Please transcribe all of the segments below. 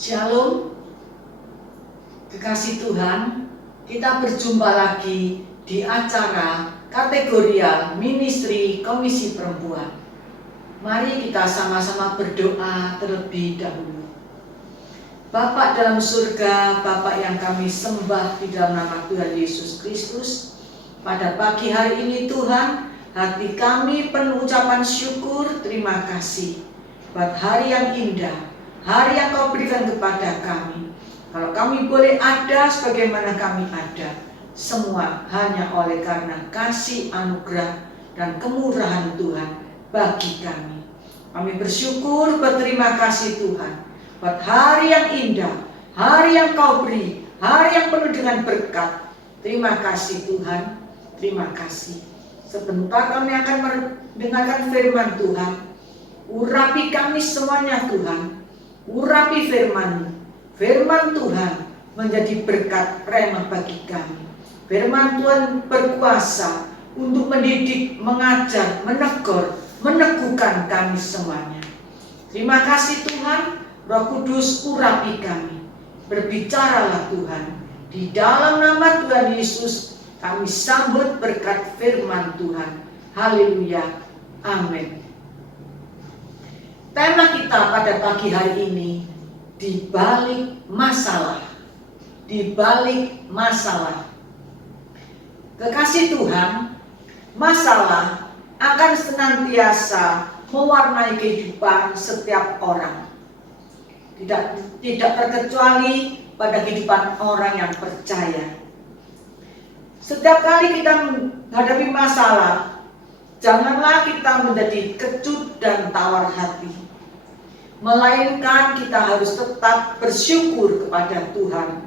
Shalom, kekasih Tuhan, kita berjumpa lagi di acara kategorial Ministry Komisi Perempuan. Mari kita sama-sama berdoa terlebih dahulu. Bapa dalam surga, Bapa yang kami sembah di dalam nama Tuhan Yesus Kristus, pada pagi hari ini Tuhan, hati kami penuh ucapan syukur, terima kasih buat hari yang indah, hari yang Kau berikan kepada kami. Kalau kami boleh ada sebagaimana kami ada, semua hanya oleh karena kasih anugerah dan kemurahan Tuhan bagi kami. Kami bersyukur, berterima kasih Tuhan buat hari yang indah, hari yang Kau beri, hari yang penuh dengan berkat. Terima kasih Tuhan, terima kasih. Sebentar kami akan mendengarkan firman Tuhan. Urapi kami semuanya Tuhan. Urapi firman-Mu. Firman Tuhan menjadi berkat remah bagi kami. Firman Tuhan berkuasa untuk mendidik, mengajar, menegur, meneguhkan kami semuanya. Terima kasih Tuhan. Roh Kudus urapi kami. Berbicaralah Tuhan. Di dalam nama Tuhan Yesus kami sambut berkat firman Tuhan. Haleluya. Amin. Tema kita pada pagi hari ini, di balik masalah. Di balik masalah. Kekasih Tuhan, masalah akan senantiasa mewarnai kehidupan setiap orang. Tidak terkecuali pada kehidupan orang yang percaya. Setiap kali kita menghadapi masalah, janganlah kita menjadi kecut dan tawar hati. Melainkan kita harus tetap bersyukur kepada Tuhan.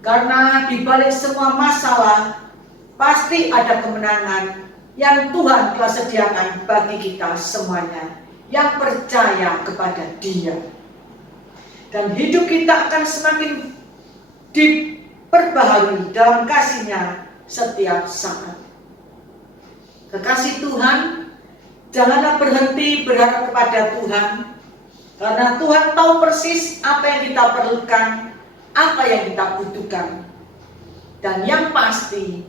Karena di balik semua masalah, pasti ada kemenangan yang Tuhan telah sediakan bagi kita semuanya yang percaya kepada Dia. Dan hidup kita akan semakin diperbaharui dalam kasih-Nya setiap saat. Kekasih Tuhan, janganlah berhenti berharap kepada Tuhan, karena Tuhan tahu persis apa yang kita perlukan, apa yang kita butuhkan. Dan yang pasti,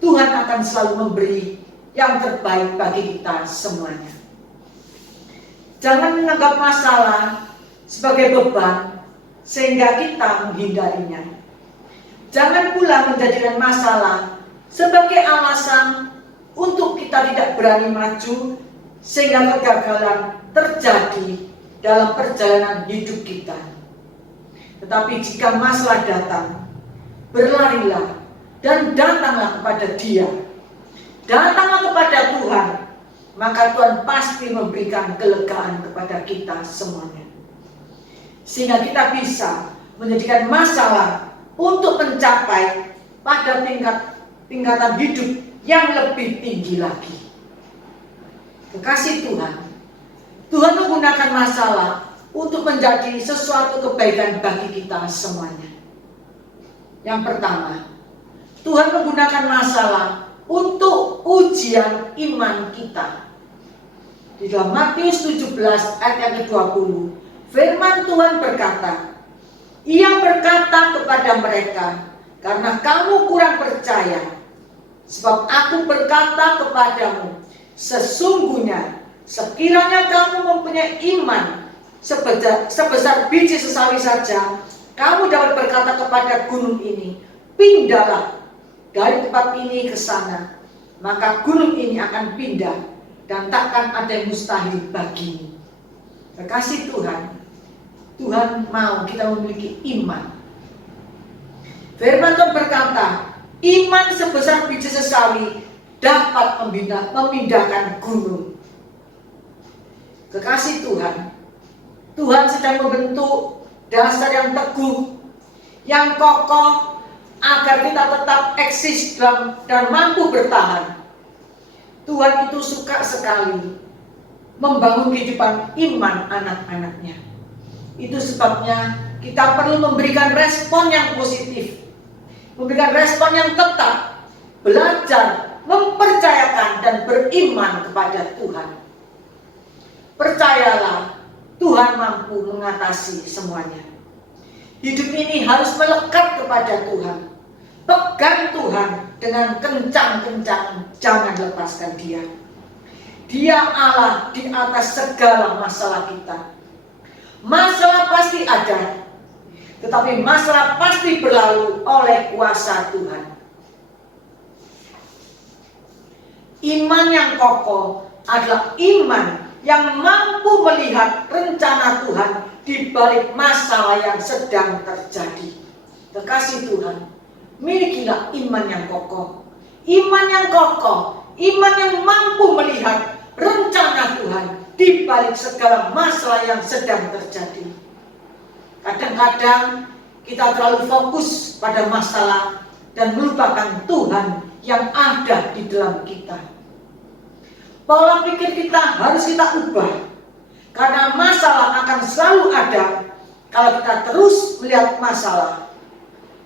Tuhan akan selalu memberi yang terbaik bagi kita semuanya. Jangan menganggap masalah sebagai beban, sehingga kita menghindarinya. Jangan pula menjadikan masalah sebagai alasan untuk kita tidak berani maju, sehingga kegagalan terjadi dalam perjalanan hidup kita. Tetapi jika masalah datang, berlarilah dan datanglah kepada Dia. Datanglah kepada Tuhan, maka Tuhan pasti memberikan kelegaan kepada kita semuanya. Sehingga kita bisa menjadikan masalah untuk mencapai pada tingkatan hidup yang lebih tinggi lagi. Kekasih Tuhan, Tuhan menggunakan masalah untuk menjadi sesuatu kebaikan bagi kita semuanya. Yang pertama, Tuhan menggunakan masalah untuk ujian iman kita. Di dalam Matius 17 ayat yang ke-20, firman Tuhan berkata, Ia berkata kepada mereka, karena kamu kurang percaya, sebab aku berkata kepadamu, sesungguhnya sekiranya kamu mempunyai iman sebesar biji sesawi saja, kamu dapat berkata kepada gunung ini, pindahlah dari tempat ini ke sana, maka gunung ini akan pindah dan takkan ada yang mustahil bagimu. Kekasih Tuhan, Tuhan mau kita memiliki iman. Firman Tuhan berkata, iman sebesar biji sesawi dapat memindahkan gunung. Kekasih Tuhan, Tuhan sedang membentuk dasar yang teguh, yang kokoh, agar kita tetap eksis dan mampu bertahan. Tuhan itu suka sekali membangun kehidupan iman anak-anaknya. Itu sebabnya kita perlu memberikan respon yang positif, memberikan respon yang tetap, belajar, mempercayakan dan beriman kepada Tuhan. Percayalah, Tuhan mampu mengatasi semuanya. Hidup ini harus melekat kepada Tuhan. Pegang Tuhan dengan kencang-kencang, jangan lepaskan Dia. Dia Allah di atas segala masalah kita. Masalah pasti ada, tetapi masalah pasti berlalu oleh kuasa Tuhan. Iman yang kokoh adalah iman yang mampu melihat rencana Tuhan di balik masalah yang sedang terjadi. Kekasih Tuhan, milikilah iman yang kokoh. Iman yang kokoh, iman yang mampu melihat rencana Tuhan di balik segala masalah yang sedang terjadi. Kadang-kadang kita terlalu fokus pada masalah dan melupakan Tuhan yang ada di dalam kita. Pola pikir kita harus kita ubah, karena masalah akan selalu ada. Kalau kita terus melihat masalah,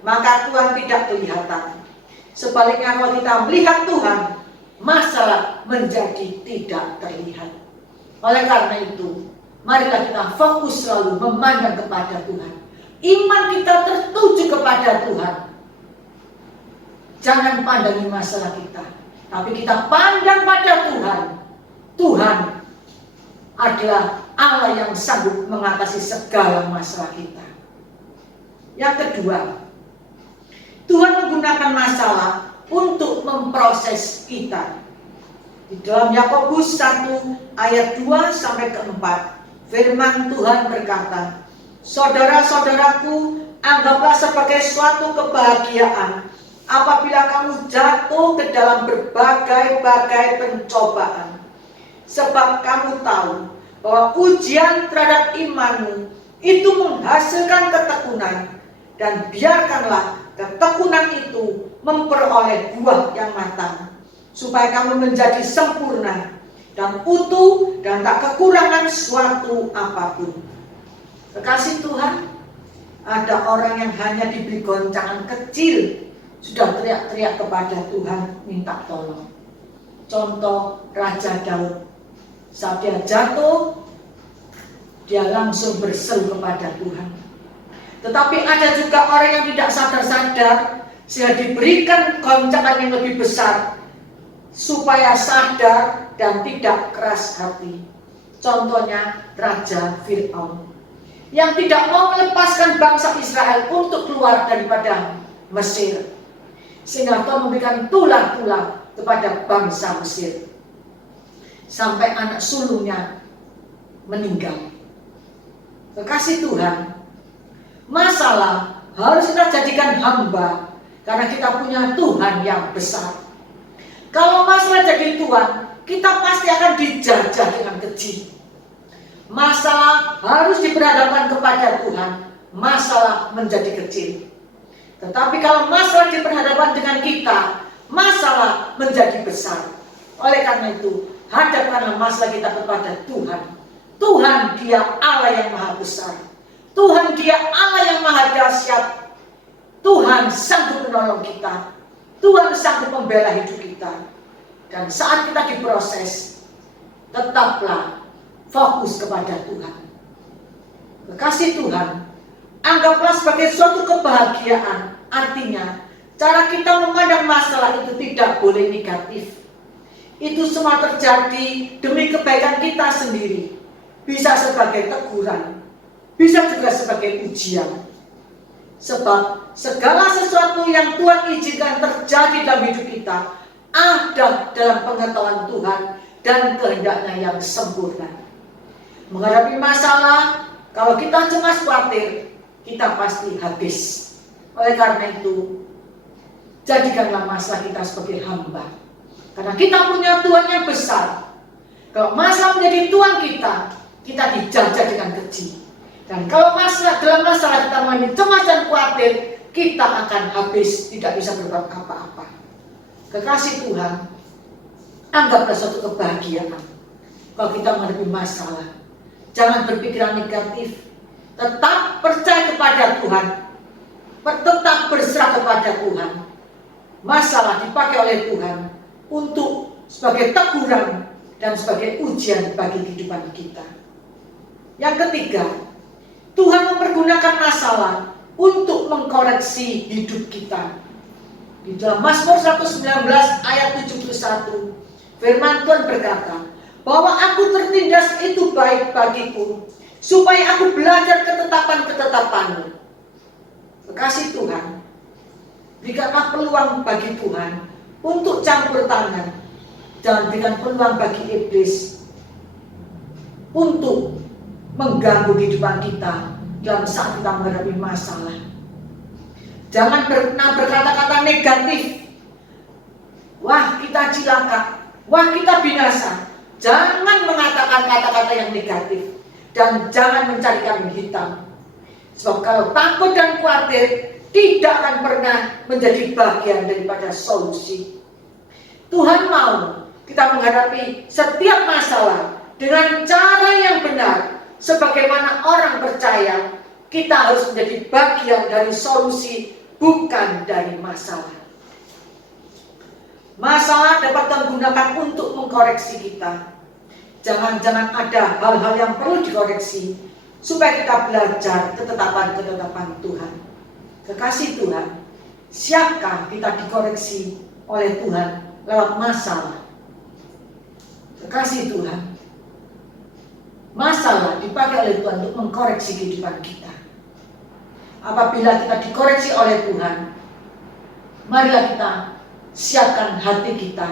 maka Tuhan tidak kelihatan. Sebaliknya kalau kita melihat Tuhan, masalah menjadi tidak terlihat. Oleh karena itu, marilah kita fokus selalu memandang kepada Tuhan. Iman kita tertuju kepada Tuhan. Jangan pandangi masalah kita, tapi kita pandang pada Tuhan. Tuhan adalah Allah yang sanggup mengatasi segala masalah kita. Yang kedua, Tuhan menggunakan masalah untuk memproses kita. Di dalam Yakobus 1 ayat 2 sampai ke 4, firman Tuhan berkata, "Saudara-saudaraku, anggaplah sebagai suatu kebahagiaan apabila kamu jatuh ke dalam berbagai-bagai pencobaan. Sebab kamu tahu bahwa ujian terhadap imanmu itu menghasilkan ketekunan, dan biarkanlah ketekunan itu memperoleh buah yang matang, supaya kamu menjadi sempurna dan utuh dan tak kekurangan suatu apapun." Kekasih Tuhan, ada orang yang hanya diberi goncangan kecil sudah teriak-teriak kepada Tuhan minta tolong. Contoh Raja Daud, saat dia jatuh, dia langsung berseru kepada Tuhan. Tetapi ada juga orang yang tidak sadar-sadar, sehingga diberikan goncangan yang lebih besar supaya sadar dan tidak keras hati. Contohnya Raja Fir'aun yang tidak mau melepaskan bangsa Israel untuk keluar daripada Mesir, sehingga Tuhan memberikan tulah-tulah kepada bangsa Mesir sampai anak sulungnya meninggal. Kekasih Tuhan, masalah harus kita jadikan hamba, karena kita punya Tuhan yang besar. Kalau masalah jadi tuan, kita pasti akan dijajah dengan keji. Masalah harus diberhadapkan kepada Tuhan, masalah menjadi kecil. Tetapi kalau masalah diberhadapkan dengan kita, masalah menjadi besar. Oleh karena itu, hadapkanlah masalah kita kepada Tuhan. Tuhan, Dia Allah yang maha besar. Tuhan, Dia Allah yang maha dahsyat. Tuhan sanggup menolong kita. Tuhan sanggup membela hidup kita. Dan saat kita diproses, tetaplah fokus kepada Tuhan. Kekasih Tuhan, anggaplah sebagai suatu kebahagiaan. Artinya, cara kita memandang masalah itu tidak boleh negatif. Itu semua terjadi demi kebaikan kita sendiri. Bisa sebagai teguran, bisa juga sebagai ujian. Sebab segala sesuatu yang Tuhan izinkan terjadi dalam hidup kita ada dalam pengetahuan Tuhan dan kehendaknya yang sempurna. Menghadapi masalah, kalau kita cemas khawatir, kita pasti habis. Oleh karena itu, jadikanlah masalah kita sebagai hamba. Karena kita punya Tuhan yang besar. Kalau masalah menjadi Tuhan kita dijajah dengan keji. Dan kalau dalam masalah kita menjadi cemas dan khawatir, kita akan habis, tidak bisa berbuat apa-apa. Kekasih Tuhan, anggaplah suatu kebahagiaan kalau kita menghadapi masalah. Jangan berpikiran negatif. Tetap percaya kepada Tuhan. Tetap berserah kepada Tuhan. Masalah dipakai oleh Tuhan untuk sebagai teguran dan sebagai ujian bagi kehidupan kita. Yang ketiga, Tuhan mempergunakan masalah untuk mengkoreksi hidup kita. Di dalam Mazmur 119 ayat 71, firman Tuhan berkata, bahwa aku tertindas itu baik bagiku, supaya aku belajar ketetapan-ketetapan-Mu. Kekasih Tuhan, berikanlah peluang bagi Tuhan untuk campur tangan. Jangan berikan peluang bagi iblis untuk mengganggu kehidupan kita dalam saat kita menghadapi masalah. Jangan pernah berkata-kata negatif. Wah, kita cilaka. Wah, kita binasa. Jangan mengatakan kata-kata yang negatif. Dan jangan mencari kambing hitam. Sebab kalau takut dan khawatir tidak akan pernah menjadi bagian daripada solusi. Tuhan mau kita menghadapi setiap masalah dengan cara yang benar. Sebagaimana orang percaya, kita harus menjadi bagian dari solusi, bukan dari masalah. Masalah dapat digunakan untuk mengkoreksi kita. Jangan-jangan ada hal-hal yang perlu dikoreksi supaya kita belajar ketetapan-ketetapan Tuhan. Kekasih Tuhan, siapkah kita dikoreksi oleh Tuhan lewat masalah? Kekasih Tuhan, masalah dipakai oleh Tuhan untuk mengkoreksi kehidupan kita. Apabila kita dikoreksi oleh Tuhan, marilah kita siapkan hati kita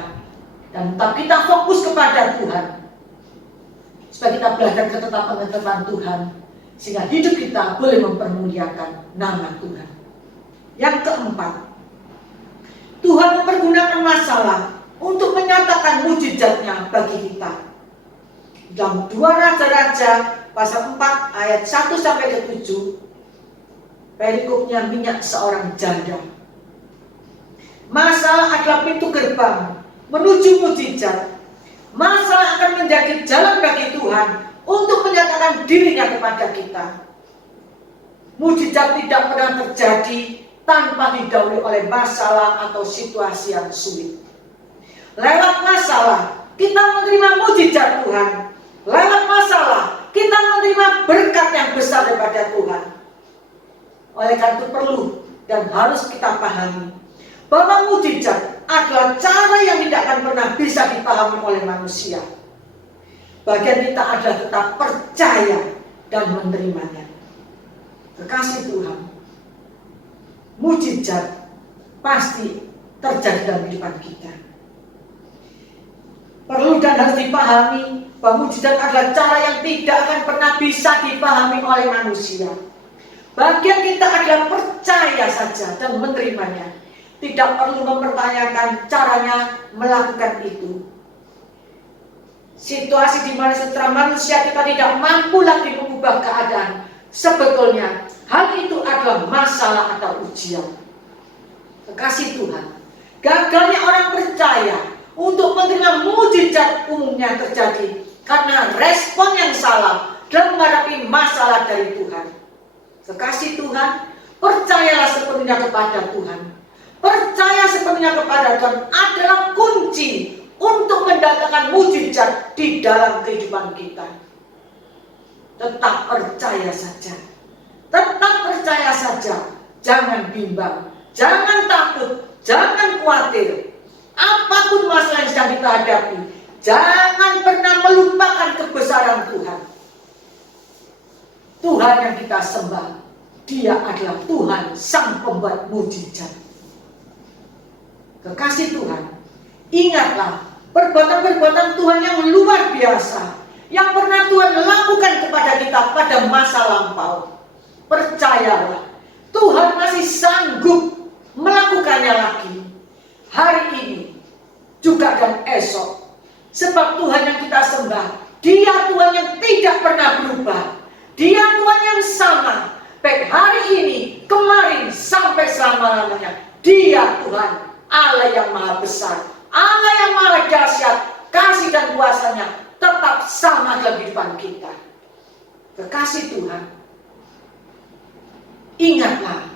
dan tetap kita fokus kepada Tuhan, supaya kita belajar ketetapan-ketetapan Tuhan, sehingga hidup kita boleh mempermuliakan nama Tuhan. Yang keempat, Tuhan mempergunakan masalah untuk menyatakan mujizatnya bagi kita. Dalam 2 Raja-Raja pasal 4 ayat 1-7, perikopnya minyak seorang janda. Masalah adalah pintu gerbang menuju mujizat. Masalah akan menjadi jalan bagi Tuhan untuk menyatakan dirinya kepada kita. Mujizat tidak pernah terjadi tanpa didahului oleh masalah atau situasi yang sulit. Lewat masalah kita menerima mujizat Tuhan. Lewat masalah kita menerima berkat yang besar daripada Tuhan. Oleh karena itu perlu dan harus kita pahami bahwa mujizat adalah cara yang tidak akan pernah bisa dipahami oleh manusia. Bagian kita adalah tetap percaya dan menerimanya. Kekasih Tuhan, mujizat pasti terjadi dalam kehidupan kita. Perlu dan harus dipahami bahwa mujizat adalah cara yang tidak akan pernah bisa dipahami oleh manusia. Bagian kita adalah percaya saja dan menerimanya. Tidak perlu mempertanyakan caranya melakukan itu. Situasi di mana secara manusia kita tidak mampu lagi mengubah keadaan, sebetulnya hal itu adalah masalah atau ujian. Kekasih Tuhan, gagalnya orang percaya untuk menerima mujizat umumnya terjadi karena respon yang salah dalam menghadapi masalah dari Tuhan. Kekasih Tuhan, percayalah sepenuhnya kepada Tuhan. Percaya sepenuhnya kepada Tuhan adalah kunci untuk mendatangkan mujizat di dalam kehidupan kita. Tetap percaya saja. Tetap percaya saja. Jangan bimbang. Jangan takut. Jangan khawatir. Apapun masalah yang sedang kita hadapi, jangan pernah melupakan kebesaran Tuhan. Tuhan yang kita sembah, Dia adalah Tuhan Sang Pembuat mujizat. Kekasih Tuhan, ingatlah perbuatan-perbuatan Tuhan yang luar biasa yang pernah Tuhan lakukan kepada kita pada masa lampau. Percayalah, Tuhan masih sanggup melakukannya lagi hari ini juga dan esok. Sebab Tuhan yang kita sembah, Dia Tuhan yang tidak pernah berubah. Dia Tuhan yang sama, baik hari ini, kemarin, sampai selama-lamanya. Dia Tuhan Allah yang maha besar, Allah yang maha dahsyat, kasih dan kuasanya tetap sama dalam kehidupan kita. Kekasih Tuhan, ingatlah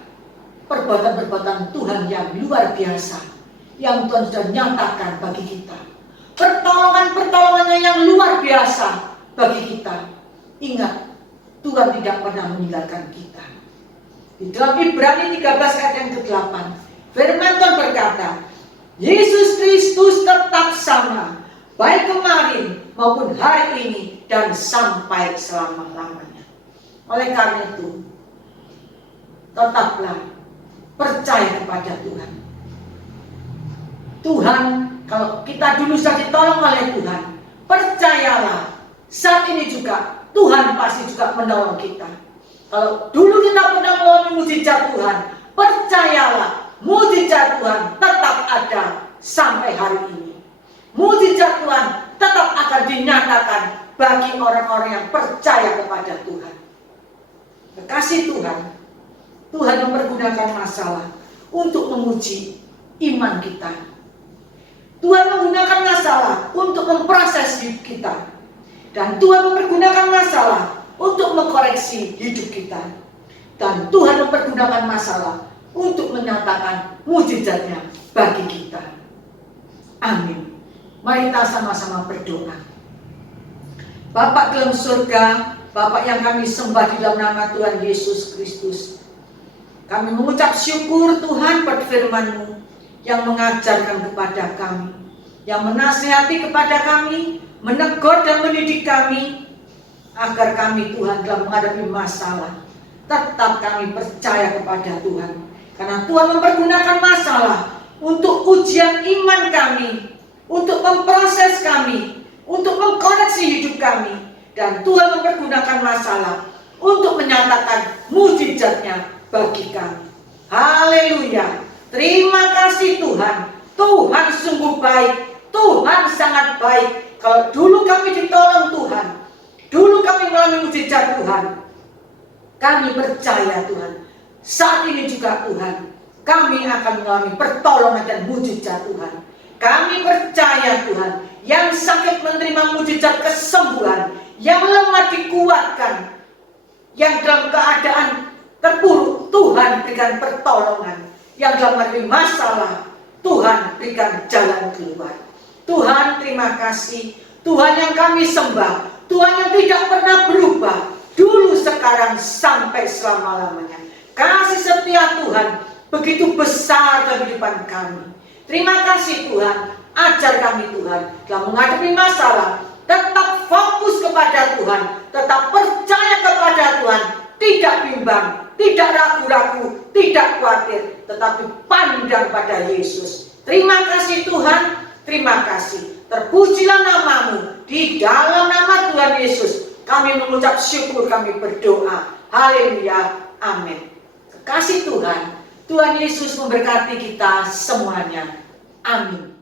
perbuatan-perbuatan Tuhan yang luar biasa yang Tuhan sudah nyatakan bagi kita. Pertolongan-pertolongannya yang luar biasa bagi kita. Ingat, Tuhan tidak pernah meninggalkan kita. Di dalam Ibrani 13 ayat yang ke-8, firman Tuhan berkata, Yesus Kristus tetap sama, baik kemarin maupun hari ini dan sampai selama-lamanya. Oleh karena itu, tetaplah percaya kepada Tuhan. Tuhan, kalau kita dulu sudah ditolong oleh Tuhan, percayalah, saat ini juga Tuhan pasti juga menolong kita. Kalau dulu kita pernah mengalami mujizat Tuhan, percayalah, mujizat Tuhan tetap ada sampai hari ini. Mujizat Tuhan tetap akan dinyatakan bagi orang-orang yang percaya kepada Tuhan. Kekasih Tuhan, Tuhan mempergunakan masalah untuk menguji iman kita. Tuhan menggunakan masalah untuk memproses hidup kita. Dan Tuhan mempergunakan masalah untuk mengkoreksi hidup kita. Dan Tuhan mempergunakan masalah untuk menyatakan mujizatnya bagi kita. Amin. Mari kita sama-sama berdoa. Bapa dalam surga, Bapa yang kami sembah di dalam nama Tuhan Yesus Kristus, kami mengucap syukur Tuhan pada firman-Mu yang mengajarkan kepada kami, yang menasihati kepada kami, menegur dan mendidik kami, agar kami Tuhan dalam menghadapi masalah, tetap kami percaya kepada Tuhan. Karena Tuhan mempergunakan masalah untuk ujian iman kami, untuk memproses kami, untuk mengkoreksi hidup kami. Dan Tuhan mempergunakan masalah untuk menyatakan mujizatnya bagi kami. Haleluya. Terima kasih Tuhan. Tuhan sungguh baik. Tuhan sangat baik. Kalau dulu kami ditolong Tuhan, dulu kami mengalami mujizat Tuhan, kami percaya Tuhan, saat ini juga Tuhan, kami akan mengalami pertolongan dan mujizat Tuhan. Kami percaya Tuhan, yang sakit menerima mujizat kesembuhan, yang lemah dikuatkan, yang dalam keadaan terpuruk Tuhan berikan pertolongan, yang dalam menghadapi masalah Tuhan berikan jalan keluar. Tuhan terima kasih, Tuhan yang kami sembah, Tuhan yang tidak pernah berubah, dulu sekarang sampai selama-lamanya. Kasih setia Tuhan begitu besar dalam kehidupan kami. Terima kasih Tuhan, ajar kami Tuhan dalam menghadapi masalah, tetap fokus kepada Tuhan, tetap percaya kepada Tuhan, tidak bimbang, tidak ragu-ragu, tidak khawatir, tetapi pandang pada Yesus. Terima kasih Tuhan, terima kasih. Terpujilah nama-Mu, di dalam nama Tuhan Yesus kami mengucap syukur, kami berdoa. Haleluya, amin. Kasih Tuhan, Tuhan Yesus memberkati kita semuanya. Amin.